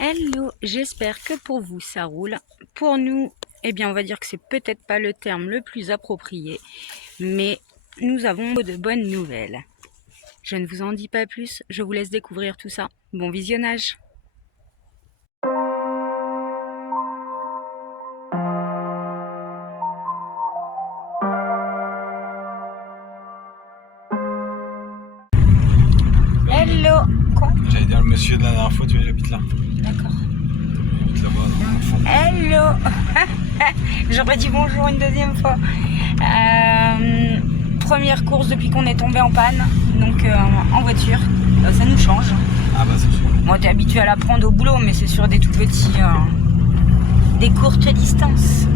Hello, j'espère que pour vous ça roule. Pour nous, eh bien on va dire que c'est peut-être pas le terme le plus approprié, mais nous avons de bonnes nouvelles. Je ne vous en dis pas plus, je vous laisse découvrir tout ça. Bon visionnage. Hello. Quoi? J'allais dire le monsieur de la dernière fois, tu vois, il habite là. D'accord. Il habite là-bas, dans le fond. Hello. J'aurais dit bonjour une deuxième fois. Première course depuis qu'on est tombé en panne, donc en voiture. Ça nous change. Ah bah c'est sûr. Bon, t'es habitué à la prendre au boulot, mais c'est sur des tout petits, des courtes distances.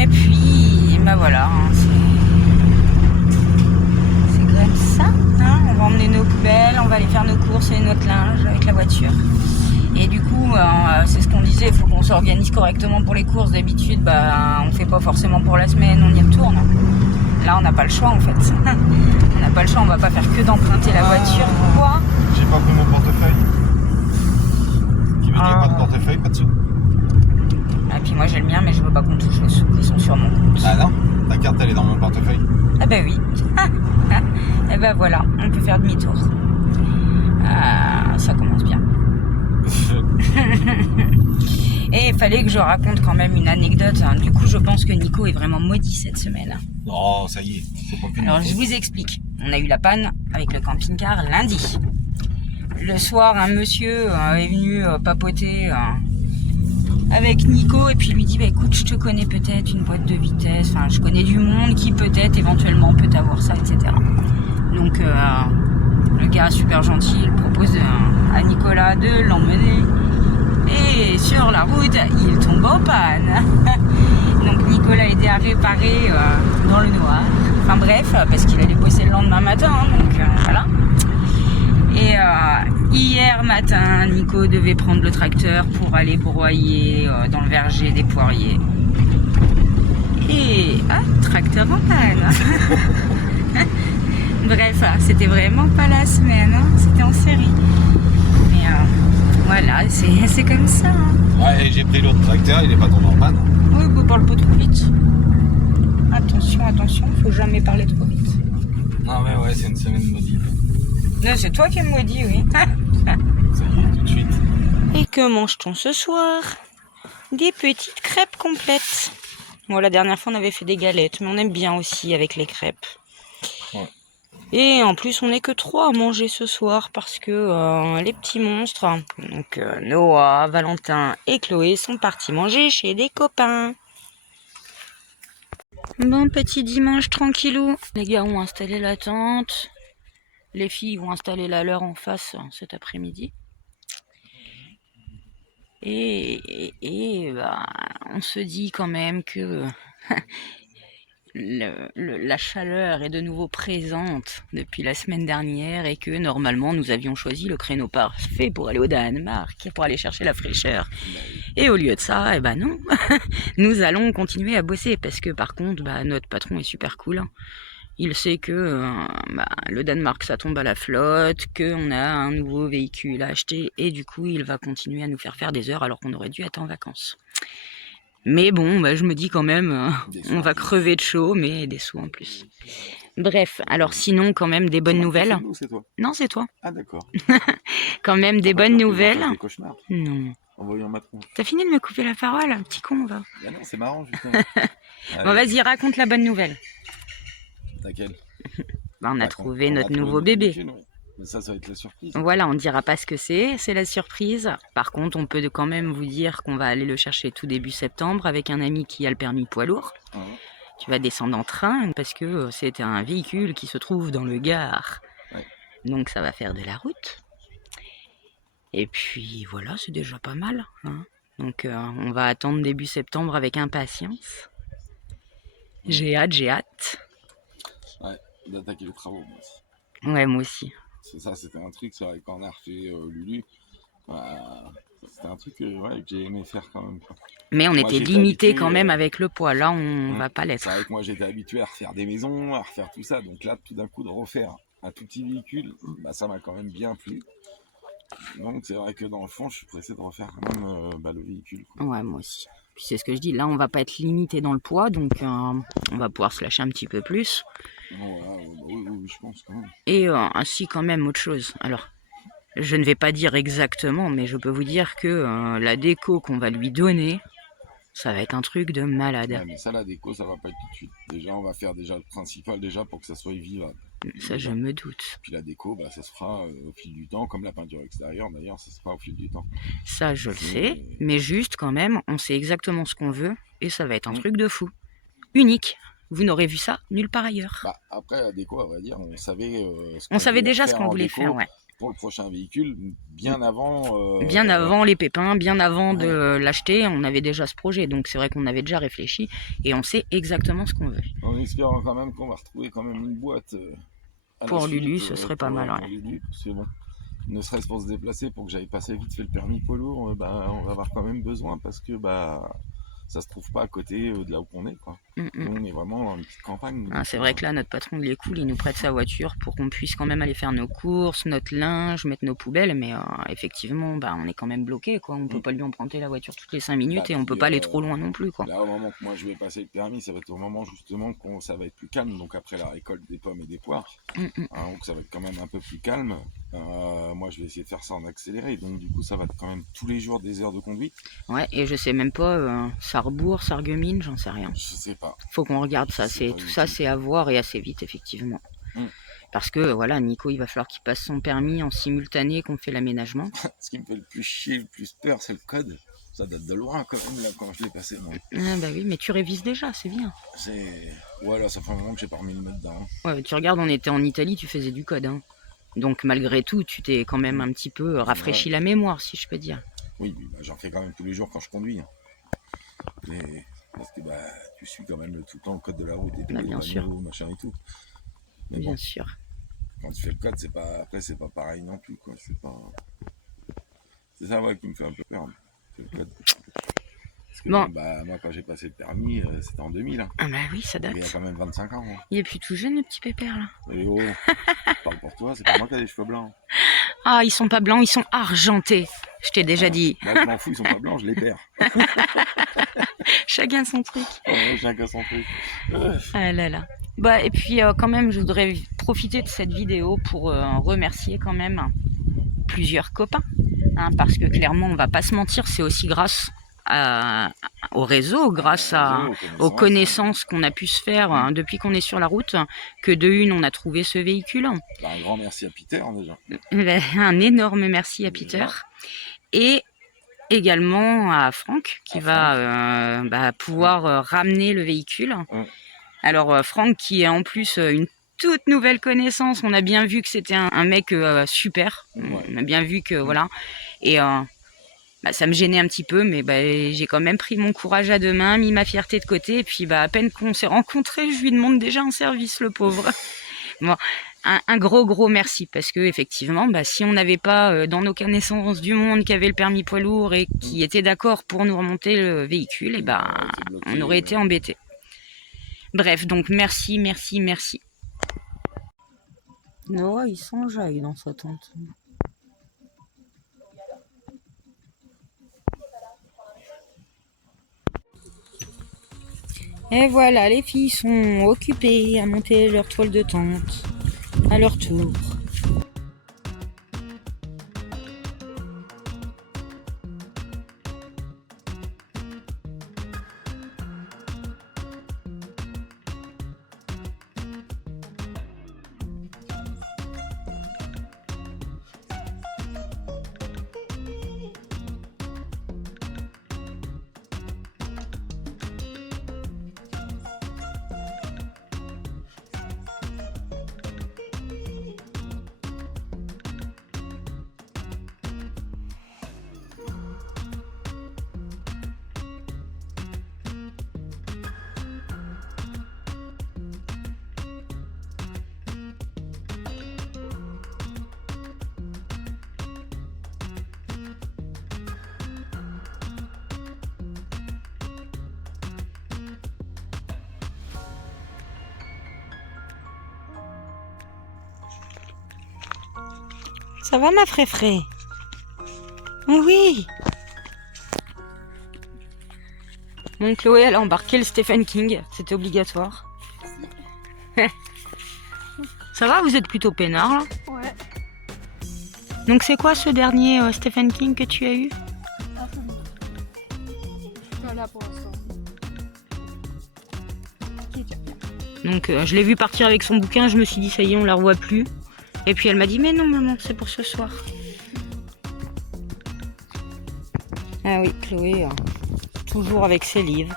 Et puis, bah voilà, hein, c'est comme ça. Hein, on va emmener nos poubelles, on va aller faire nos courses et notre linge avec la voiture. Et du coup, c'est ce qu'on disait, il faut qu'on s'organise correctement pour les courses. D'habitude, bah, on fait pas forcément pour la semaine, on y retourne. Là, on n'a pas le choix en fait. On n'a pas le choix, on va pas faire que d'emprunter la voiture. Quoi? J'ai pas pris mon portefeuille. Qui veut dire pas de portefeuille, pas de sous. Et puis moi j'ai le mien, mais je veux pas qu'on touche aux sous qui sont sur mon compte. Ah non? Ta carte elle est dans mon portefeuille. Ah bah oui. Et ben voilà, on peut faire demi-tour. Ça commence bien. Et il fallait que je raconte quand même une anecdote. Du coup, je pense que Nico est vraiment maudit cette semaine. Non, ça y est, c'est pas fini. Alors, je vous explique. On a eu la panne avec le camping-car lundi. Le soir, un monsieur est venu papoter avec Nico et puis lui dit bah écoute, je te connais peut-être une boîte de vitesse. Enfin, je connais du monde qui peut-être éventuellement peut avoir ça, etc. Donc, le gars super gentil, il propose à Nicolas de l'emmener. Et sur la route, il tombe en panne. Donc Nicolas a aidé à réparer dans le noir. Enfin bref, parce qu'il allait bosser le lendemain matin, hein, donc voilà. Et hier matin, Nico devait prendre le tracteur pour aller broyer dans le verger des poiriers. Et tracteur en panne. Bref, c'était vraiment pas la semaine, hein, c'était en série. Mais voilà, c'est comme ça. Hein. Ouais, et j'ai pris l'autre tracteur, il est pas tombé en panne. Oui, bah parle pas trop vite. Attention, faut jamais parler trop vite. Ah ouais, c'est une semaine maudite. Non, c'est toi qui es maudit, oui. Ça y est, tout de suite. Et que mange-t-on ce soir? Des petites crêpes complètes. Bon, la dernière fois, on avait fait des galettes, mais on aime bien aussi avec les crêpes. Ouais. Et en plus, on n'est que 3 à manger ce soir parce que les petits monstres, donc Noah, Valentin et Chloé, sont partis manger chez des copains. Bon, petit dimanche tranquillou. Les gars ont installé la tente. Les filles vont installer la leur en face cet après-midi. Et bah, on se dit quand même que la chaleur est de nouveau présente depuis la semaine dernière et que normalement nous avions choisi le créneau parfait pour aller au Danemark, pour aller chercher la fraîcheur. Et au lieu de ça, eh ben non, nous allons continuer à bosser parce que par contre, bah, notre patron est super cool. Hein. Il sait que le Danemark ça tombe à la flotte, qu'on a un nouveau véhicule à acheter et du coup il va continuer à nous faire des heures alors qu'on aurait dû être en vacances. Mais bon, bah, je me dis quand même, on va crever de chaud, mais des sous en plus. Bref, alors sinon quand même des bonnes nouvelles. C'est toi. Non, c'est toi. Ah d'accord. Quand même des bonnes nouvelles. Des cauchemars. Non. En voyant ma tronche. T'as fini de me couper la parole, petit con, va. Ah non, c'est marrant justement. Bon, vas-y, raconte la bonne nouvelle. Laquelle? Bah, on a trouvé notre nouveau bébé. Mais ça va être la surprise. Voilà, on dira pas ce que c'est la surprise. Par contre, on peut quand même vous dire qu'on va aller le chercher tout début septembre avec un ami qui a le permis poids lourd. Tu vas descendre en train parce que c'est un véhicule qui se trouve dans le Gard. Ouais. Donc ça va faire de la route. Et puis voilà, c'est déjà pas mal. Hein. Donc on va attendre début septembre avec impatience. J'ai hâte. Ouais, d'attaquer les travaux, moi aussi. Ouais, moi aussi. C'est ça, c'était un truc, c'est vrai, quand on a refait Lulu, c'était un truc que j'ai aimé faire quand même. Quoi. Mais on était limité quand même avec le poids, là on va pas l'être. C'est vrai que moi j'étais habitué à refaire des maisons, à refaire tout ça, donc là tout d'un coup de refaire un tout petit véhicule, bah, ça m'a quand même bien plu. Donc c'est vrai que dans le fond, je suis pressé de refaire quand même le véhicule, quoi. Ouais, moi aussi. Puis c'est ce que je dis, là on va pas être limité dans le poids, donc on va pouvoir se lâcher un petit peu plus. Voilà, oui, je pense quand même. Et ainsi quand même autre chose. Alors, je ne vais pas dire exactement, mais je peux vous dire que la déco qu'on va lui donner, ça va être un truc de malade. Ouais, mais ça, la déco, ça va pas être tout de suite. Déjà, on va faire déjà le principal déjà pour que ça soit vivable. Ça, Déjà. je me doute. Puis la déco, bah, ça se fera au fil du temps, comme la peinture extérieure d'ailleurs, ça se fera au fil du temps. Ça, je le sais, mais juste quand même, on sait exactement ce qu'on veut et ça va être un truc de fou. Unique. Vous n'aurez vu ça nulle part ailleurs. Bah, après, la déco, à vrai dire, on savait On savait déjà ce qu'on voulait faire, ouais. Pour le prochain véhicule, bien avant... bien avant les pépins, bien avant de l'acheter, on avait déjà ce projet. Donc c'est vrai qu'on avait déjà réfléchi et on sait exactement ce qu'on veut. En espérant quand même qu'on va retrouver quand même une boîte pour Lulu, ce serait pas mal. Pour Lulu, parce que bon, ne serait-ce pour se déplacer, pour que j'aille passer vite fait le permis poids lourd, bah, on va avoir quand même besoin parce que bah, ça se trouve pas à côté de là où on est, quoi. Nous, on est vraiment dans une petite campagne. C'est vrai que là, notre patron, il est cool, il nous prête sa voiture pour qu'on puisse quand même aller faire nos courses, notre linge, mettre nos poubelles, mais effectivement, bah, on est quand même bloqué, quoi. On peut pas lui emprunter la voiture toutes les 5 minutes et on peut pas aller trop loin non plus, quoi. Là, au moment que moi je vais passer le permis, ça va être au moment justement qu'on ça va être plus calme, donc après la récolte des pommes et des poires, donc ça va être quand même un peu plus calme. Moi, je vais essayer de faire ça en accéléré, donc du coup, ça va être quand même tous les jours des heures de conduite. Ouais, et je sais même pas, Sarrebourg, Sarreguemines, j'en sais rien. Je sais pas. Faut qu'on regarde ça, tout ça, c'est à voir et assez vite, effectivement. Parce que voilà, Nico, il va falloir qu'il passe son permis en simultané qu'on fait l'aménagement. Ce qui me fait le plus chier, le plus peur, c'est le code. Ça date de loin quand même, là, quand je l'ai passé. Moi. Ah bah oui, mais tu révises déjà, c'est bien. Voilà, ça fait un moment que j'ai pas remis le mot dedans. Ouais, tu regardes, on était en Italie, tu faisais du code. Hein. Donc malgré tout, tu t'es quand même un petit peu rafraîchi la mémoire, si je peux dire. Oui, bah, j'en fais quand même tous les jours quand je conduis. Hein. Parce que bah, tu suis quand même tout le temps le code de la route et tout, bien sûr. Machin et tout. Mais bien sûr. Quand tu fais le code, c'est pas pareil non plus, quoi. C'est ça, ouais, qui me fait un peu peur. C'est le code. Parce que bon. Bah, moi, quand j'ai passé le permis, c'était en 2000. Hein. Ah bah oui, ça date. Il y a quand même 25 ans. Hein. Il est plus tout jeune, le petit pépère, là. Et oh, je parle pour toi, c'est pas moi qui ai les cheveux blancs. Ah, ils sont pas blancs, ils sont argentés. Je t'ai déjà dit. Moi, je m'en fous, ils sont pas blancs, je les perds. Chacun son truc. Ouais, chacun son truc. Ah là là. Bah, et puis, quand même, je voudrais profiter de cette vidéo pour remercier quand même plusieurs copains. Hein, parce que clairement, on va pas se mentir, c'est aussi grâce au réseau, grâce aux connaissances qu'on a pu se faire depuis qu'on est sur la route, que de une, on a trouvé ce véhicule. Bah, un grand merci à Peter, déjà. Un énorme merci à Peter. Et également à Franck, qui va pouvoir ramener le véhicule. Alors, Franck, qui est en plus une toute nouvelle connaissance, on a bien vu que c'était un mec super. On a bien vu que, voilà. Et ça me gênait un petit peu, mais j'ai quand même pris mon courage à deux mains, mis ma fierté de côté, et puis à peine qu'on s'est rencontrés, je lui demande déjà un service, le pauvre. Bon, un gros merci, parce que effectivement, si on n'avait pas dans nos connaissances du monde qui avait le permis poids lourd et qui était d'accord pour nous remonter le véhicule, et on aurait été embêtés. Bref, donc merci. Noah, il s'enjaille dans sa tente. Et voilà, les filles sont occupées à monter leur toile de tente à leur tour. Ça va ma fréfrée? Oh oui. Donc Chloé, elle a embarqué le Stephen King. C'était obligatoire. Ça va, vous êtes plutôt peinard là? Ouais. Donc c'est quoi ce dernier Stephen King que tu as eu? Voilà pour l'instant. Donc je l'ai vu partir avec son bouquin, je me suis dit ça y est, on la revoit plus. Et puis elle m'a dit mais non maman, c'est pour ce soir. Ah oui, Chloé, toujours avec ses livres.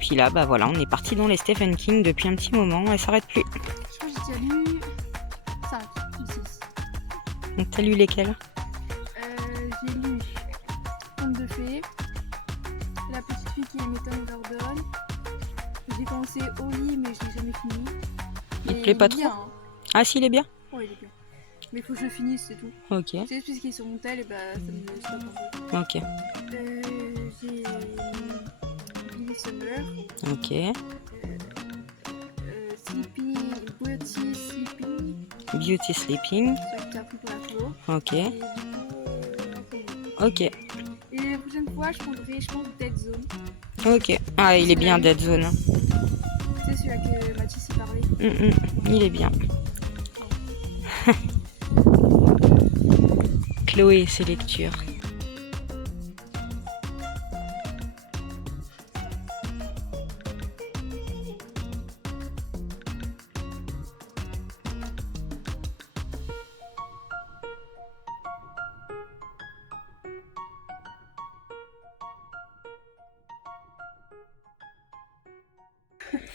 Puis là, bah voilà, on est parti dans les Stephen King depuis un petit moment, elle s'arrête plus. Je crois que j'ai déjà lu 5 ou 6. Donc t'as lu lesquels? J'ai lu Conte de fées, La petite fille qui aimait Tom Gordon. J'ai commencé Oli mais je l'ai jamais fini. Il te plaît pas trop? Bien, hein. Ah si, il est bien? Ouais, il est bien. Mais il faut que je le finisse, c'est tout. Ok, C'est juste parce qu'il est sur mon tel et bah ça me stoppe un peu. ok, J'ai Billy Summer, ok. Sleeping, Beauty Sleeping, Beauty Sleeping, ça qui t'a pris pour la flow. ok, Et du coup, ok, et la prochaine fois, je prendrai, je pense, Dead Zone. ok. Ah, il est bien Dead Zone. C'est celui-là que Mathis s'est parlé. Il est bien. Chloé, ses lectures.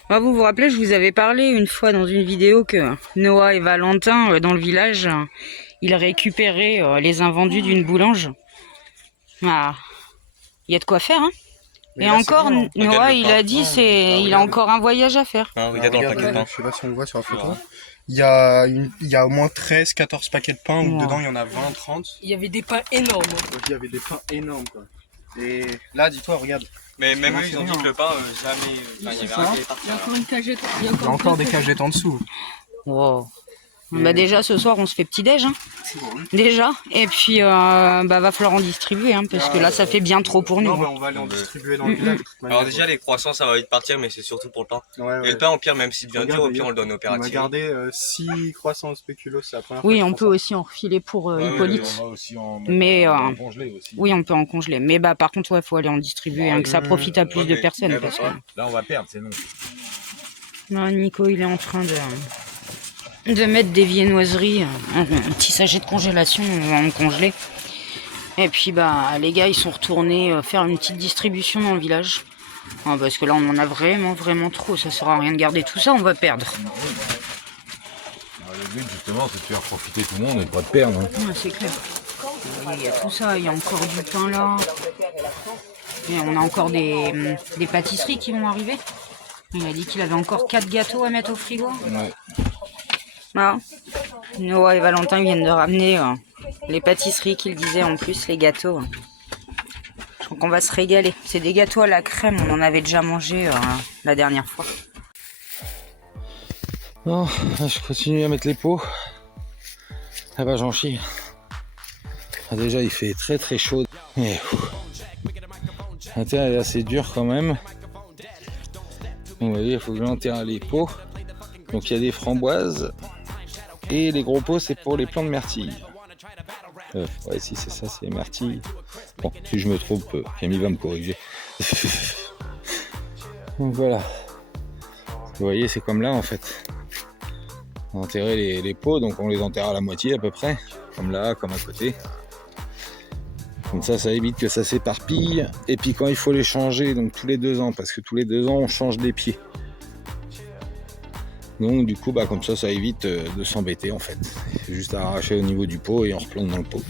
Ah, vous vous rappelez, je vous avais parlé une fois dans une vidéo que Noah et Valentin, dans le village, ils récupéraient les invendus d'une boulange. Ah, il y a de quoi faire, hein. Mais et là, encore, c'est bon, hein. Noah, Regarde le il pain. a dit, il a regarde. encore un voyage à faire. Hein, regarde dans le Regarde, paquet de pain. je sais pas si on le voit sur la photo. Il y a au moins 13-14 paquets de pain où Wow. dedans il y en a 20-30. Il y avait des pains énormes. Donc il y avait des pains énormes quoi. Et là dis-toi regarde, Mais même Non, eux, c'est ils ont dit rien. que le pain, jamais. Enfin, il y avait ça. rien qui est parti. Il y a encore une cagette. il y a encore des cagettes en dessous. Wow. Bah déjà, ce soir, on se fait petit-déj, hein. Déjà. Et puis, va falloir en distribuer, hein, parce que là, ça fait bien trop pour nous. Non mais on va aller en distribuer dans le village de toute manière. Alors, déjà, les croissants, ça va vite partir, mais c'est surtout pour le pain. Ouais, ouais. Et le pain, au pire, même s'il devient Regarde, dur, au pire, d'ailleurs, on le donne au on va opératif. garder 6 croissants au spéculoos, c'est la première Oui, fois. on peut aussi en refiler pour Hippolyte. On va aussi en mettre Mais, en congelé aussi. Oui, on peut en congeler. Mais par contre, ouais, faut aller en distribuer, hein, que ça profite à plus Ouais, de mais- personnes. mais Parce que... voilà. Là, on va perdre, c'est non. Non, Nico, il est en train de mettre des viennoiseries, un petit sachet de congélation, on va en congeler. Et puis, les gars, ils sont retournés faire une petite distribution dans le village. Ah, parce que là, on en a vraiment trop. Ça sert à rien de garder tout ça, on va perdre. Le but, justement, c'est de faire profiter tout le monde et de pas de perdre. Hein. Ouais, c'est clair. Il y a tout ça, il y a encore du pain là. Et on a encore des pâtisseries qui vont arriver. Il a dit qu'il avait encore 4 gâteaux à mettre au frigo. Ouais. Voilà. Noah et Valentin viennent de ramener les pâtisseries qu'ils disaient en plus, les gâteaux. Donc on va se régaler. C'est des gâteaux à la crème, on en avait déjà mangé la dernière fois. Non, je continue à mettre les pots. Ah bah j'en chie. Ah, déjà il fait très chaud. Et, l'intérieur est assez dur quand même. Donc, vous voyez, il faut que j'enterre les pots. Donc il y a des framboises. Et les gros pots c'est pour les plants de myrtille. Ouais si c'est ça, c'est les myrtilles. Bon, si je me trompe, Camille va me corriger. Donc voilà. Vous voyez, c'est comme là en fait. On a enterré les pots, donc on les enterre à la moitié à peu près. Comme là, comme à côté. Comme ça évite que ça s'éparpille. Et puis quand il faut les changer, donc tous les 2 ans, parce que tous les 2 ans on change des pieds. Donc du coup, comme ça évite de s'embêter en fait. C'est juste à arracher au niveau du pot et on replante dans le pot.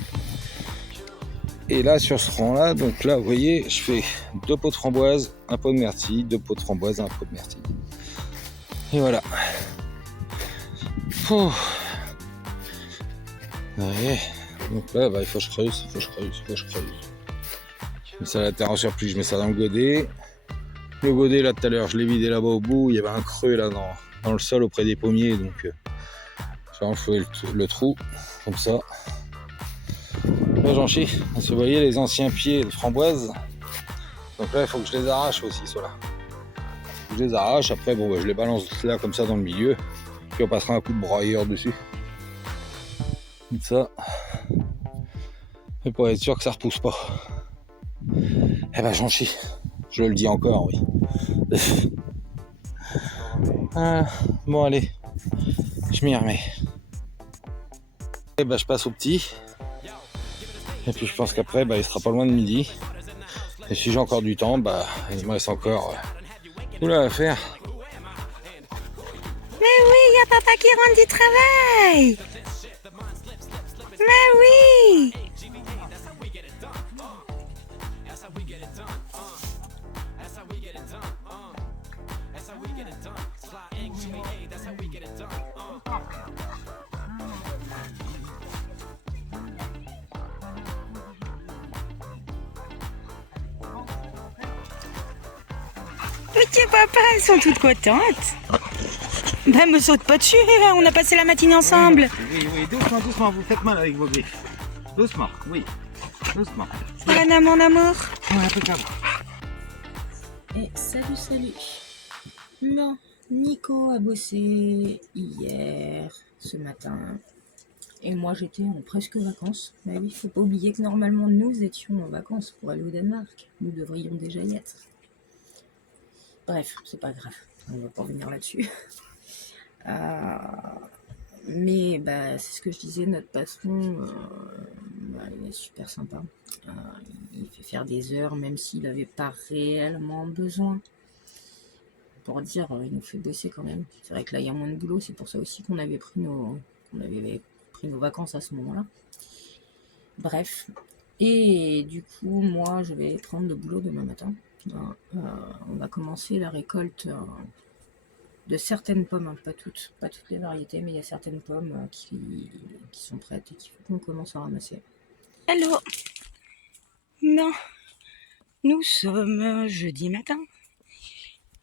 Et là, sur ce rang-là, donc là, vous voyez, je fais 2 pots de framboise, un pot de myrtille, 2 pots de framboise, un pot de myrtille. Et voilà. Ouais. Donc là, il faut que je creuse, Je mets ça à la terre en surplus, je mets ça dans le godet. Le godet, là, tout à l'heure, je l'ai vidé là-bas au bout. Il y avait un creux là dans le sol auprès des pommiers, donc j'ai enlevé le trou, comme ça. Là j'en chie, vous voyez les anciens pieds de framboise. Donc là il faut que je les arrache aussi ceux-là. Je les arrache, après bon bah, je les balance là comme ça dans le milieu. Puis on passera un coup de broyeur dessus. Comme ça. Et pour être sûr que ça repousse pas. Eh ben j'en chie. Je le dis encore, oui. Ah, bon allez, je m'y remets. Et ben je passe au petit. Et puis je pense qu'après il sera pas loin de midi. Et si j'ai encore du temps, il me reste encore tout là à faire. Mais oui, il y a papa qui rentre du travail. Mais oui. Petit papa, elles sont toutes contentes. Bah me saute pas dessus, on a passé la matinée ensemble. Oui, doucement, doucement, vous faites mal avec vos griffes. Doucement, oui, doucement. Voilà mon amour. Ouais, impeccable. Et salut. Bon, Nico a bossé hier, ce matin. Et moi j'étais en presque vacances. Mais oui, faut pas oublier que normalement nous étions en vacances pour aller au Danemark. Nous devrions déjà y être. Bref, c'est pas grave, on va pas revenir là-dessus. Mais c'est ce que je disais, notre patron, il est super sympa. Il fait faire des heures, même s'il n'avait pas réellement besoin. Pour dire, il nous fait bosser quand même. C'est vrai que là, il y a moins de boulot, c'est pour ça aussi qu'on avait pris nos vacances à ce moment-là. Bref. Et du coup, moi, je vais prendre le boulot demain matin. On va commencer la récolte de certaines pommes, hein, pas toutes les variétés, mais il y a certaines pommes qui sont prêtes et qu'il faut qu'on commence à ramasser. Allô. Non, nous sommes jeudi matin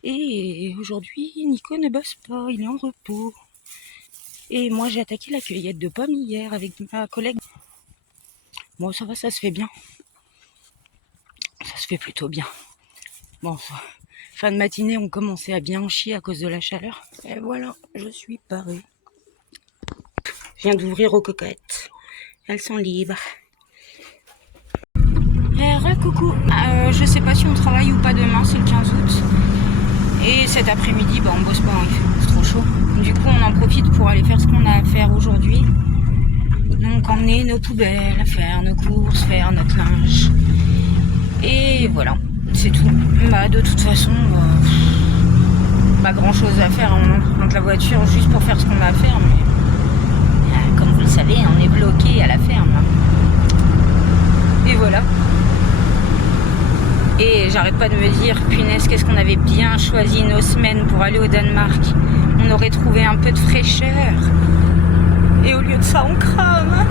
et aujourd'hui Nico ne bosse pas, il est en repos. Et moi j'ai attaqué la cueillette de pommes hier avec ma collègue. Bon ça va, ça se fait bien. Ça se fait plutôt bien. Bon, fin de matinée, on commençait à bien en chier à cause de la chaleur. Et voilà, je suis parée. Je viens d'ouvrir aux cocottes. Elles sont libres. Coucou. Je sais pas si on travaille ou pas demain, c'est le 15 août. Et cet après-midi, on bosse pas, c'est trop chaud. Du coup, on en profite pour aller faire ce qu'on a à faire aujourd'hui. Donc, emmener nos poubelles, faire nos courses, faire notre linge. Et voilà. C'est tout. De toute façon, pas grand chose à faire. On emprunte la voiture juste pour faire ce qu'on a à faire. Mais comme vous le savez, on est bloqué à la ferme. Et voilà. Et j'arrête pas de me dire, punaise, qu'est-ce qu'on avait bien choisi nos semaines pour aller au Danemark. On aurait trouvé un peu de fraîcheur. Et au lieu de ça, on crame.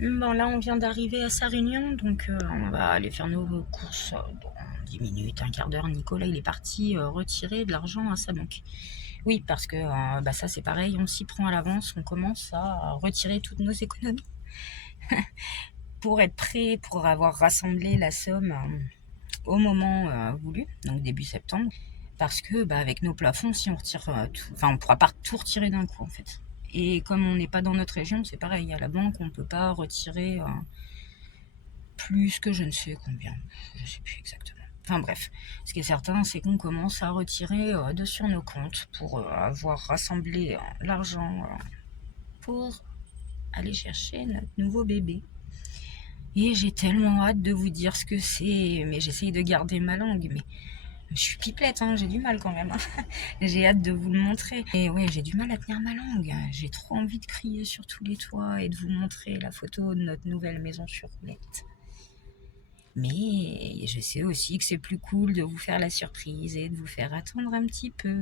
Bon, là, on vient d'arriver à sa réunion, donc on va aller faire nos courses dans 10 minutes, un quart d'heure. Nicolas, il est parti retirer de l'argent à sa banque. Oui, parce que ça, c'est pareil, on s'y prend à l'avance, on commence à retirer toutes nos économies pour être prêt, pour avoir rassemblé la somme au moment voulu, donc début septembre. Parce que, avec nos plafonds, si on retire tout, on pourra pas tout retirer d'un coup, en fait. Et comme on n'est pas dans notre région, c'est pareil, à la banque, on ne peut pas retirer plus que je ne sais combien. Je ne sais plus exactement. Enfin bref, ce qui est certain, c'est qu'on commence à retirer de sur nos comptes pour avoir rassemblé l'argent pour aller chercher notre nouveau bébé. Et j'ai tellement hâte de vous dire ce que c'est, mais j'essaye de garder ma langue, mais je suis pipelette, j'ai du mal quand même. J'ai hâte de vous le montrer. Et ouais, j'ai du mal à tenir ma langue. J'ai trop envie de crier sur tous les toits et de vous montrer la photo de notre nouvelle maison sur roulette. Mais je sais aussi que c'est plus cool de vous faire la surprise et de vous faire attendre un petit peu.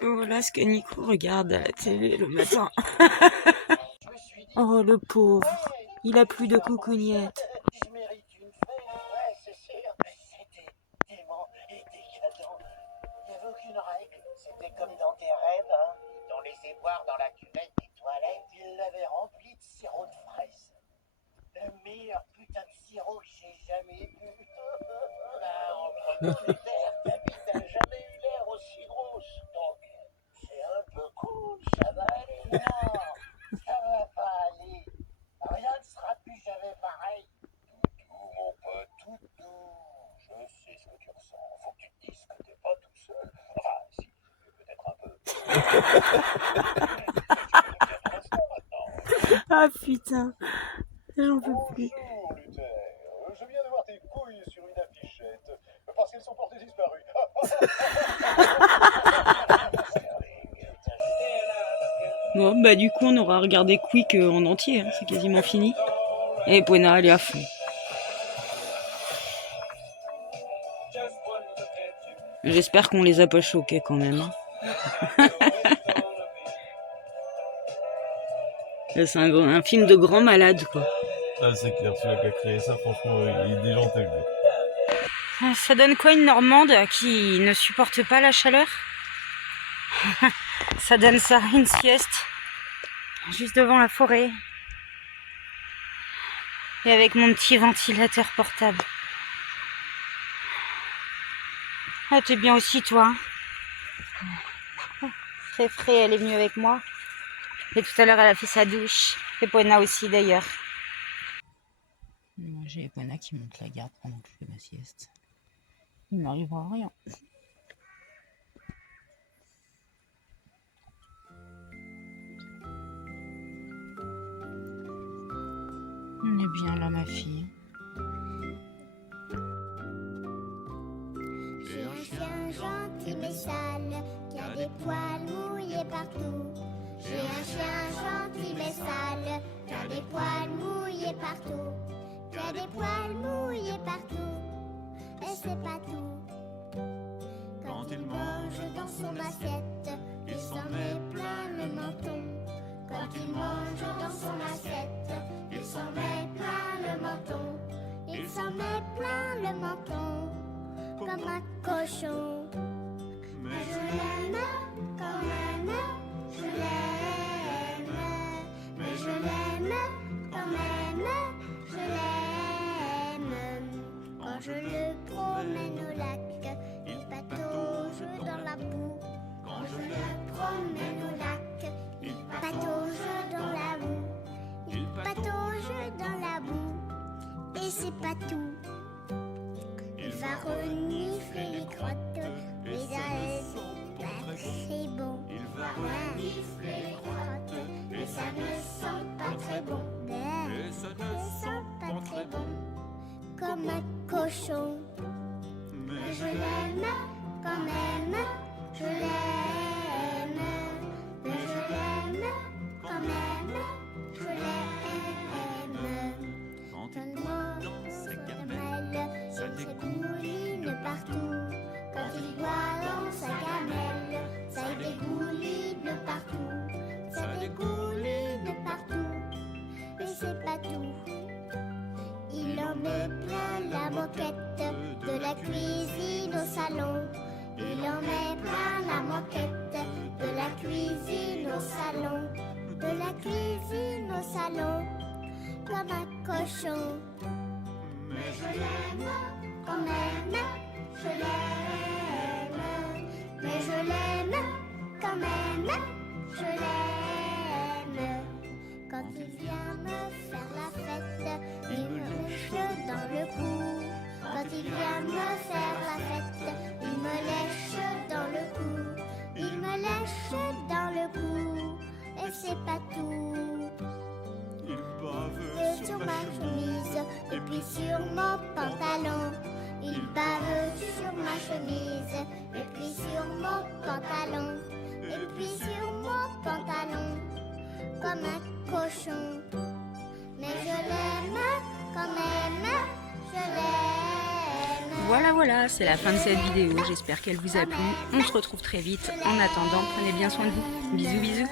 Voilà ce que Nico regarde à la télé le matin. Oh le pauvre, il a plus de coucougnettes. Je mérite une fête, ouais, c'est sûr, mais c'était dément et décadent. Il n'y avait aucune règle, c'était comme dans tes rêves, hein. Ils t'ont laissé boire voir dans la cuvette des toilettes, il l'avait rempli de sirop de fraise. Le meilleur putain de sirop que j'ai jamais bu. Là, entre tous les verres, t'as jamais eu l'air aussi grosse. Donc, c'est un peu cool, ça va aller. Non, ça va pas aller. Rien ne sera plus jamais pareil. Toutou, mon pote, toutou. Je sais ce que tu ressens. Faut que tu te dises que t'es pas tout seul. Enfin, si, peut-être un peu. Ah putain, j'en peux plus. Bonjour Luther, je viens de voir tes couilles sur une affichette, parce qu'elles sont portées disparues. Bon, bah du coup, on aura regardé Quick en entier, hein, c'est quasiment fini. Et Buena, elle est à fond. J'espère qu'on les a pas choqués quand même. Hein. C'est un film de grand malade, quoi. Ah, c'est clair, celui qui a créé ça, franchement, il est déjanté, le gars. Ça donne quoi une Normande qui ne supporte pas la chaleur? Ça donne ça, une sieste, juste devant la forêt. Et avec mon petit ventilateur portable. Ah, t'es bien aussi, toi. Très frais, elle est venue avec moi. Et tout à l'heure, elle a fait sa douche. Et Buena aussi, d'ailleurs. J'ai Buena qui monte la garde pendant que je fais ma sieste. Il m'arrivera rien. On est bien là, ma fille. J'ai un chien gentil mais sale, qui a des poils mouillés partout. J'ai un chien gentil mais sale, qui a des poils mouillés partout. Qui a des poils mouillés partout, et c'est pas tout. Quand il mange dans son assiette, il s'en met plein le menton. Quand il mange dans son assiette, il s'en met plein le menton. Il s'en met plein le menton, comme un cochon. Mais je l'aime quand même, je l'aime. Mais je l'aime quand même, je l'aime. Quand je le promène au lac, il patauge dans la boue. Quand je le promène au lac, il patauge dans la boue. Il patauge dans la boue, et c'est pas tout. Il va renifler les crottes, mais ça n'est pas très bon. Il va renifler les crottes, mais ça ne sent pas très bon. Mais ça ne sent pas très bon, comme un cochon. Mais je l'aime quand même, je l'aime. Mais je l'aime quand même, je l'aime. Quand elle mange dans sa gamelle, ça dégouline partout. Quand il boit dans sa gamelle, ça dégouline partout. Ça dégouline partout, mais c'est pas tout. Il en met plein la moquette, de la cuisine au salon. Il en met plein la moquette, de la cuisine au salon. De la cuisine au salon, comme un cochon. Mais je l'aime quand même, je l'aime. Mais je l'aime quand même, je l'aime. Quand il vient me faire la fête, il me lèche dans le cou. Quand il vient me faire la fête, il me lèche dans le cou. Il me lèche dans le cou, et c'est pas tout. Il bave sur ma chemise, et puis sur mon pantalon. Il bave sur ma chemise, et puis sur mon pantalon. Et puis sur mon pantalon, comme un cochon. Mais je l'aime quand même, je l'aime. Voilà, c'est la fin de cette vidéo. J'espère qu'elle vous a plu. On se retrouve très vite. En attendant, prenez bien soin de vous. Bisous, bisous.